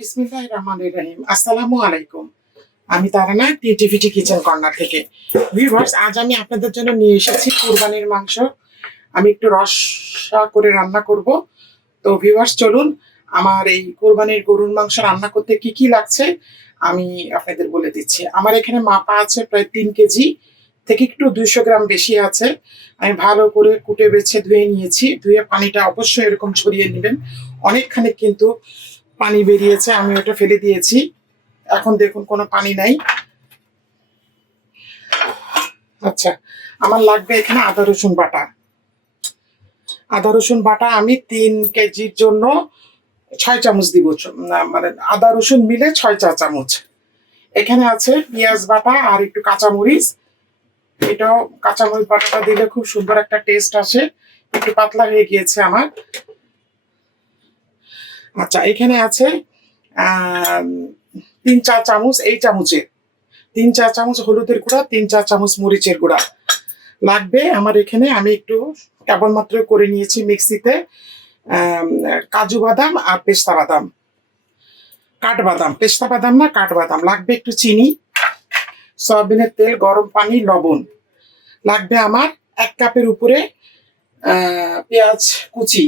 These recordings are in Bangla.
রহিম। আসসালামু আলাইকুম। আমি তারানা ক্রিয়েটিভিটি কিচেন কর্নার থেকে। ভিউয়ার্স আজ আমি আপনাদের জন্য নিয়ে এসেছি কুরবানির মাংস। আমি একটু রসা করে রান্না করব। তো ভিউয়ার্স চলুন আমার এই কুরবানির গরুর মাংস রান্না করতে কি কি লাগছে আমি আপনাদের বলে দিচ্ছি। আমার এখানে মাপা আছে প্রায় তিন কেজি, থেকে একটু দুইশো গ্রাম বেশি আছে। আমি ভালো করে কুটে বেছে ধুয়ে নিয়েছি। ধুয়ে পানিটা অবশ্যই এরকম ছড়িয়ে নেবেন। অনেকখানি কিন্তু পানি বেরিয়েছে, আমি ওটা ফেলে দিয়েছি। এখন দেখুন, কোনো পানি নাই। আচ্ছা আমার লাগবে এখানে আদা, রসুন বাটা। আদা, রসুন বাটা আমি তিন কেজির জন্য ছয় চামচ দিব। মানে আদা, রসুন মিলে ছয় চা চামচ। এখানে আছে পেঁয়াজ বাটা আর একটু কাঁচামরিচ। এটাও কাঁচামরিচ বাটাটা দিলে খুব সুন্দর একটা টেস্ট আসে। একটু পাতলা হয়ে গিয়েছে আমার। আচ্ছা এখানে আছে তিন চা চামচ এই চামচের। তিন চা চামচ হলুদের গুঁড়া, তিন চা চামচ মরিচের গুঁড়া লাগবে। আমার এখানে আমি একটু কেবলমাত্র করে নিয়েছি মিক্সিতে কাজু বাদাম আর পেস্তা বাদাম। কাঠবাদাম পেস্তা বাদাম না কাঠবাদাম লাগবে একটু চিনি, সয়াবিনের তেল, গরম পানি, লবণ। লাগবে আমার এক কাপের উপরে পেঁয়াজ কুচি।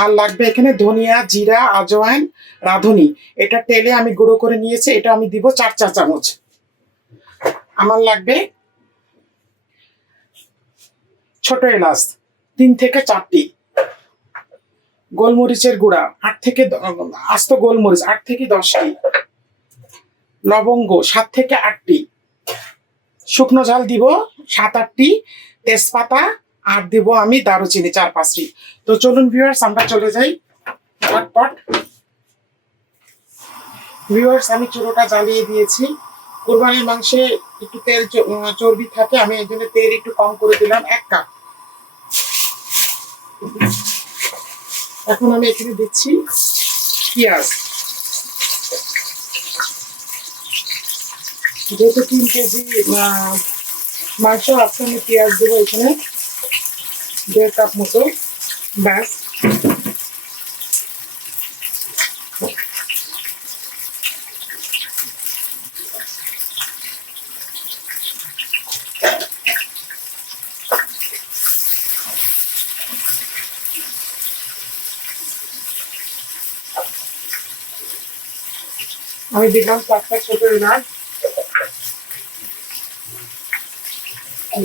আর লাগবে এখানে ধনিয়া, জিরা, আজওয়াইন, রাঁধুনি। এটা তেলে আমি গুঁড়ো করে নিয়েছি, এটা আমি দিব চার চা চামচ। আমার লাগবে ছোট এলাচ, তিন থেকে চারটি। গোলমরিচের গুঁড়া, আট থেকে আস্ত গোলমরিচ, আট থেকে দশটি। লবঙ্গ, সাত থেকে আটটি। শুকনো ঝাল দিব, সাত, আটটি। তেজপাতা আর দিব আমি দারুচিনি চার পাঁচটি। তো চলুন ভিউয়ার্স আমরা চলে যাই। পট ভিউয়ার্স আমি চুরোটা জ্বালিয়ে দিয়েছি। কোরবানির মাংসে একটু তেল চর্বি থাকে, আমি এই জন্য তেল একটু কম করে দিলাম, এক কাপ। এখন আমি এখানে দিচ্ছি পেঁয়াজ। যেহেতু তিন কেজি মাংস আছে আমি পেঁয়াজ দেবো এখানে। দেড় কাপ মতো ব্যাস। আমি দিলাম চারটা ছোট এলাচ।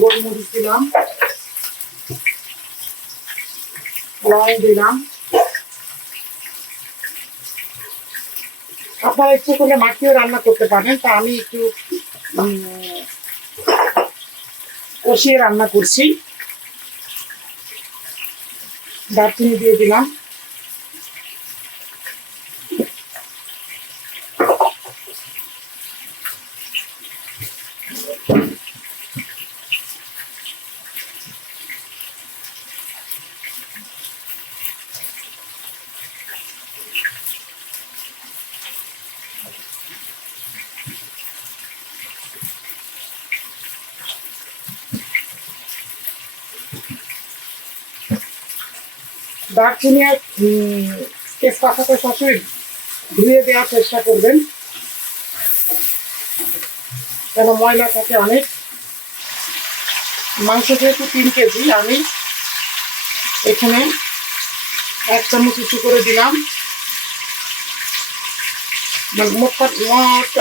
গোলমরিচ দিলাম। লং দিলাম আপনারা একটু করলে মাটিও রান্না করতে পারেন, তা আমি একটু কষিয়ে রান্না করছি। দারচিনি দিয়ে দিলাম। দারচিনি আর উম, তেজপাতাটা সবসময় ধুয়ে দেওয়ার চেষ্টা করবেন। কেন ময়লা থাকে অনেক। মাংস যেহেতু তিন কেজি আমি এখানে এক চামচ উঁচু করে দিলাম। মানে মোট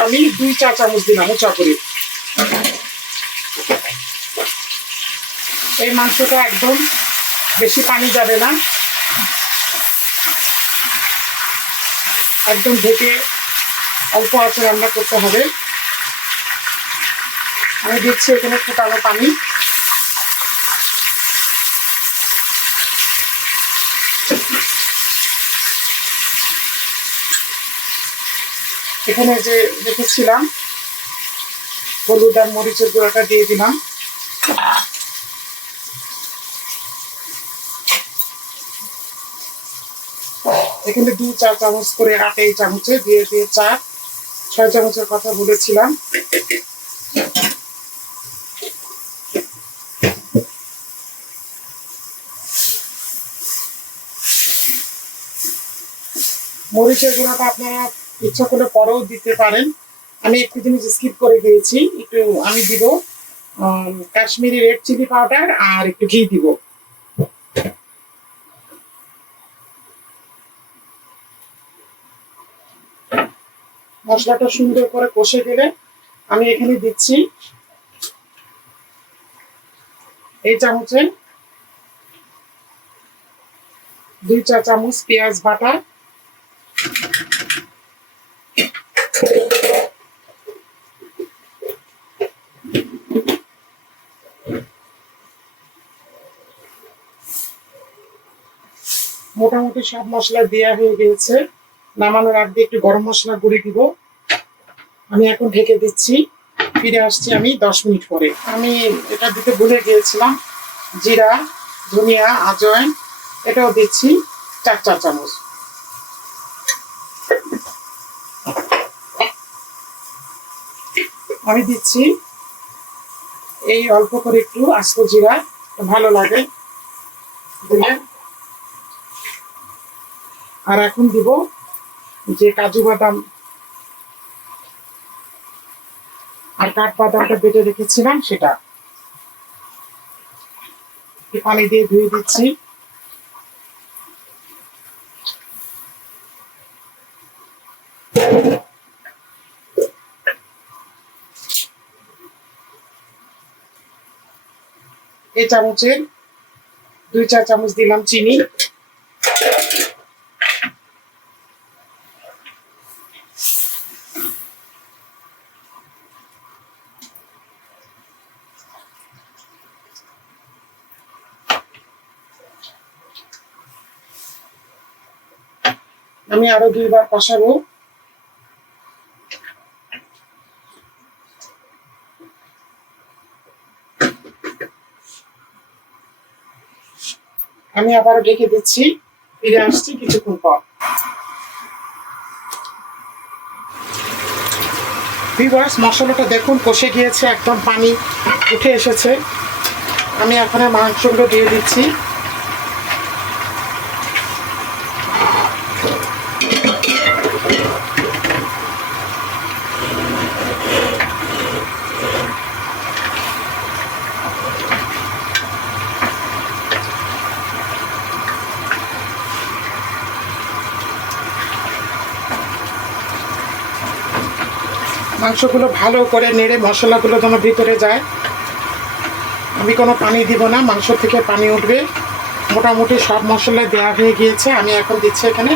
আমি দুই চা চামচ দিলাম উঁচা করে। এই মাংসটা একদম বেশি পানি যাবে না। একদম ঢেকে অল্প আঁচে রান্না করতে হবে। আমি দিচ্ছি এখানে ফুটানো পানি। এখানে যে রেখেছিলাম, হলুদ আর মরিচের গুঁড়াটা দিয়ে দিলাম। এখানে দু, চার চামচ করে আটে চামচে দিয়ে দিয়ে চার, ছয় চামচের কথা বলেছিলাম। মরিচের গুঁড়াটা আপনারা ইচ্ছা করলে পরেও দিতে পারেন। আমি একটু জিনিস স্কিপ করে দিয়েছি, একটু আমি দিব কাশ্মীরি রেড চিলি পাউডার আর একটু ঘি দিব। মশলাটা সুন্দর করে কষে গেলে আমি এখানে দিচ্ছি এই চামচে দুই চা চামচ পেঁয়াজ বাটা, মোটামুটি সব মশলা দেওয়া হয়ে গিয়েছে নামানোর আগ দিয়ে একটু গরম মশলা গুঁড়ি দিব। আমি এখন ঢেকে দিচ্ছি। ফিরে আসছি আমি দশ মিনিট পরে। আমি এটা দিতে ভুলে গিয়েছিলাম। জিরা, ধনিয়া, আজওয়াইন, এটাও দিচ্ছি চার চার চামচ। আমি দিচ্ছি এই অল্প করে একটু আস্ত জিরা, ভালো লাগে। আর এখন দিব যে কাজু বাদাম আর কাঠ বাদামটা বেটে রেখেছিলাম সেটা। পানি দিয়ে ধুয়ে দিচ্ছি। এই চামচের দুই চার চামচ দিলাম চিনি। আমি আরও দুইবার কষাবো। আমি আবারও ঢেকে দিচ্ছি, ফিরে আসছি কিছুক্ষণ পর। ভিভার্স মশলাটা দেখুন, কষে গিয়েছে, একদম পানি উঠে এসেছে। আমি এখন মাংসগুলো দিয়ে দিচ্ছি। মাংসগুলো ভালো করে নেড়ে মশলাগুলো যেন ভিতরে যায়। আমি কোনো পানি দিব না, মাংস থেকে পানি উঠবে। মোটামুটি সব মশলা দেওয়া হয়ে গিয়েছে, আমি এখন দিচ্ছি এখানে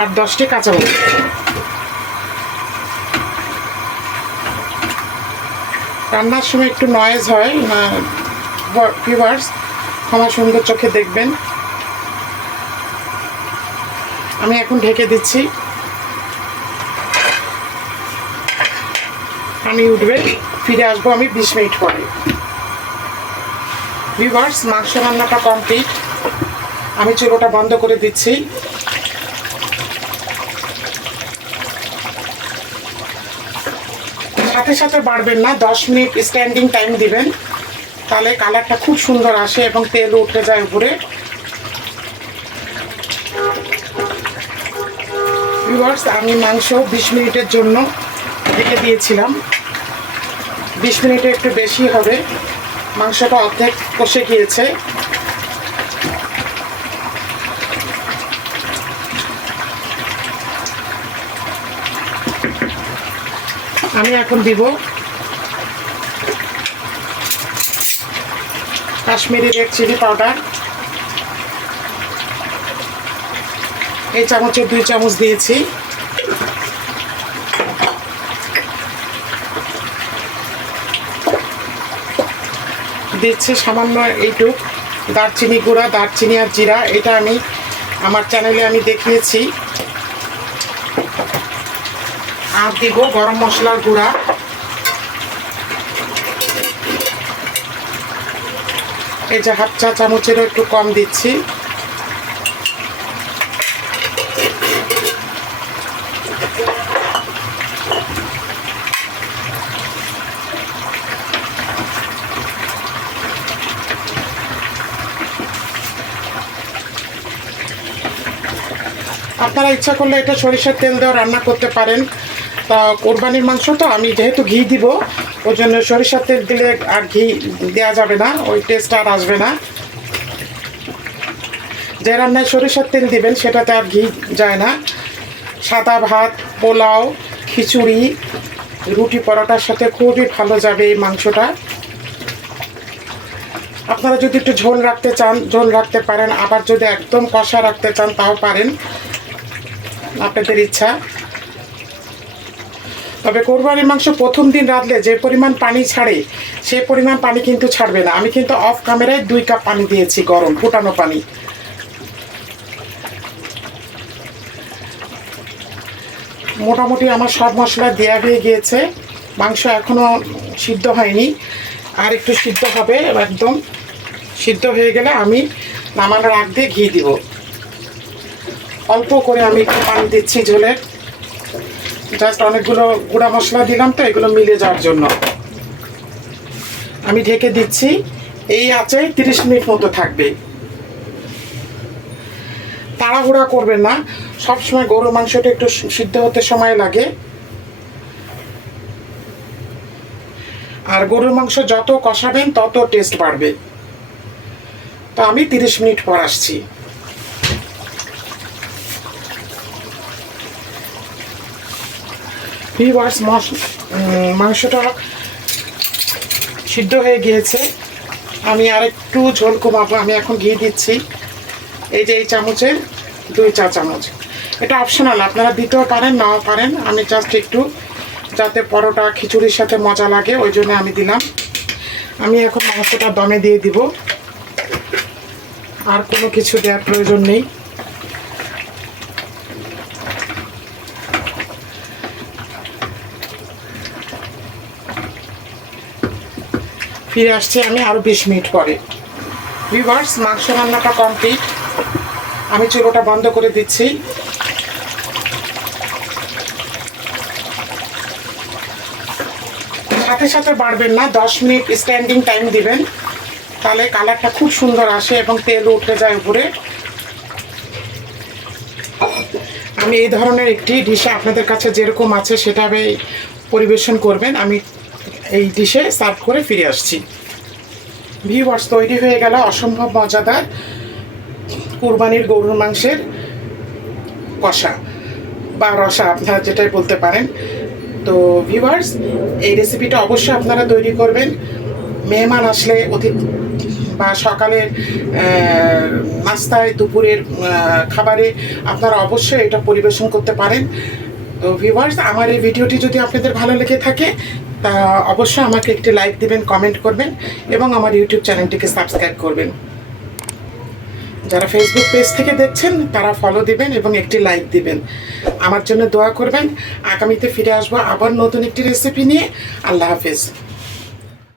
আর দশটি কাঁচা কাঁচামরিচ রান্নার সময় একটু নয়েজ হয় ভিভার্স আমার সুন্দর চোখে দেখবেন। আমি এখন ঢেকে দিচ্ছি। পানি উঠবে, ফিরে আসব আমি বিশ মিনিট পরে। ভিভার্স মাংস রান্নাটা কমপ্লিট আমি চুলোটা বন্ধ করে দিচ্ছি। সাথে সাথে বাড়বেন না, দশ মিনিট স্ট্যান্ডিং টাইম দিবেন। তাহলে কালারটা খুব সুন্দর আসে এবং তেল উঠে যায় উপরে। আমি মাংস বিশ মিনিটের জন্য রেখে দিয়েছিলাম। বিশ মিনিটে একটু বেশি হবে। মাংসটা অর্ধেক কষে গিয়েছে। আমি এখন দিব কাশ্মীরি রেড চিলি পাউডার এই চামচের দুই চামচ দিয়েছি। দিচ্ছি, সামান্য এইটুক দারচিনি গুঁড়া, দারচিনি আর জিরা, এটা আমি আমার চ্যানেলে আমি দেখিয়েছি। আর দিব গরম মশলার গুঁড়া। এই যে হাফ চা চামচেরও একটু কম দিচ্ছি। আপনারা ইচ্ছা করলে এটা সরিষার তেল দেওয়া রান্না করতে পারেন। তা কোরবানির মাংস তো আমি যেহেতু ঘি দিব ওই জন্য সরিষার তেল দিলে আর ঘি দেওয়া যাবে না, ওই টেস্ট আর আসবে না। যে রান্নায় সরিষার তেল দিবেন, সেটাতে আর ঘি যায় না। সাদা ভাত, পোলাও, খিচুড়ি, রুটি পরোটার সাথে খুবই ভালো যাবে এই মাংসটা। আপনারা যদি একটু ঝোল রাখতে চান, ঝোল রাখতে পারেন, আবার যদি একদম কষা রাখতে চান, তাও পারেন। আপনাদের ইচ্ছা। তবে কোরবানির মাংস প্রথম দিন রাঁধলে যে পরিমাণ পানি ছাড়ে সেই পরিমাণ পানি কিন্তু ছাড়বে না। আমি কিন্তু অফ ক্যামেরায় দুই কাপ পানি দিয়েছি গরম, ফুটানো পানি। মোটামুটি আমার সব মশলা দেওয়া হয়ে গিয়েছে। মাংস এখনও সিদ্ধ হয়নি। আর একটু সিদ্ধ হবে, একদম সিদ্ধ হয়ে গেলে আমি নামানোর আগ দিয়ে ঘি দিব। অল্প করে আমি একটু পানি দিচ্ছি ঝোলে। জাস্ট অনেকগুলো গুঁড়া মশলা দিলাম তো, এগুলো মিলে যাওয়ার জন্য। আমি ঢেকে দিচ্ছি, এই আছে তিরিশ মিনিট মতো থাকবে। তাড়াহুড়া করবেন না, সবসময় গরু মাংসটা একটু সিদ্ধ হতে সময় লাগে। আর গরুর মাংস যত কষাবেন, তত টেস্ট বাড়বে। তো আমি তিরিশ মিনিট পর আসছি। ভিওয়ার্স মাংসটা সিদ্ধ হয়ে গিয়েছে। আমি আর একটু ঝোল কমাবো, আমি এখন ঘি দিচ্ছি। এই যে এই চামচের দুই চা চামচ। এটা অপশনাল আপনারা দিতেও পারেন, নাও পারেন। আমি জাস্ট একটু, যাতে পরোটা, খিচুড়ির সাথে মজা লাগে, ওই জন্য আমি দিলাম। আমি এখন মাংসটা দমে দিয়ে দিব। আর কোনো কিছু দেওয়ার প্রয়োজন নেই। ফিরে আসছি, আমি আরও বিশ মিনিট পরে। ভিভার্স মাংস রান্নাটা কমপ্লিট আমি চুলোটা বন্ধ করে দিচ্ছি। সাথে সাথে বাড়বেন না, দশ মিনিট স্ট্যান্ডিং টাইম দিবেন। তাহলে কালারটা খুব সুন্দর আসে এবং তেল উঠে যায় উপরে। আমি এই ধরনের একটি ডিশে আপনাদের কাছে যেরকম আছে সেটাবে পরিবেশন করবেন। আমি এই ডিশে সার্ভ করে ফিরে আসছি। ভিউয়ার্স তৈরি হয়ে গেল অসম্ভব মজাদার কুরবানির গরুর মাংসের কষা বা রসা, আপনারা যেটাই বলতে পারেন। তো ভিউয়ার্স এই রেসিপিটা অবশ্যই আপনারা তৈরি করবেন। মেহমান আসলে অতিথি বা সকালের নাস্তায়, দুপুরের খাবারে আপনারা অবশ্যই এটা পরিবেশন করতে পারেন। তো ভিউয়ার্স আমার এই ভিডিওটি যদি আপনাদের ভালো লেগে থাকে তা অবশ্যই আমাকে একটি লাইক দিবেন কমেন্ট করবেন এবং আমার ইউটিউব চ্যানেলটিকে সাবস্ক্রাইব করবেন। যারা ফেসবুক পেজ থেকে দেখছেন, তারা ফলো দিবেন এবং একটি লাইক দিবেন। আমার জন্য দোয়া করবেন। আগামীতে ফিরে আসব আবার নতুন একটি রেসিপি নিয়ে। আল্লাহ হাফেজ।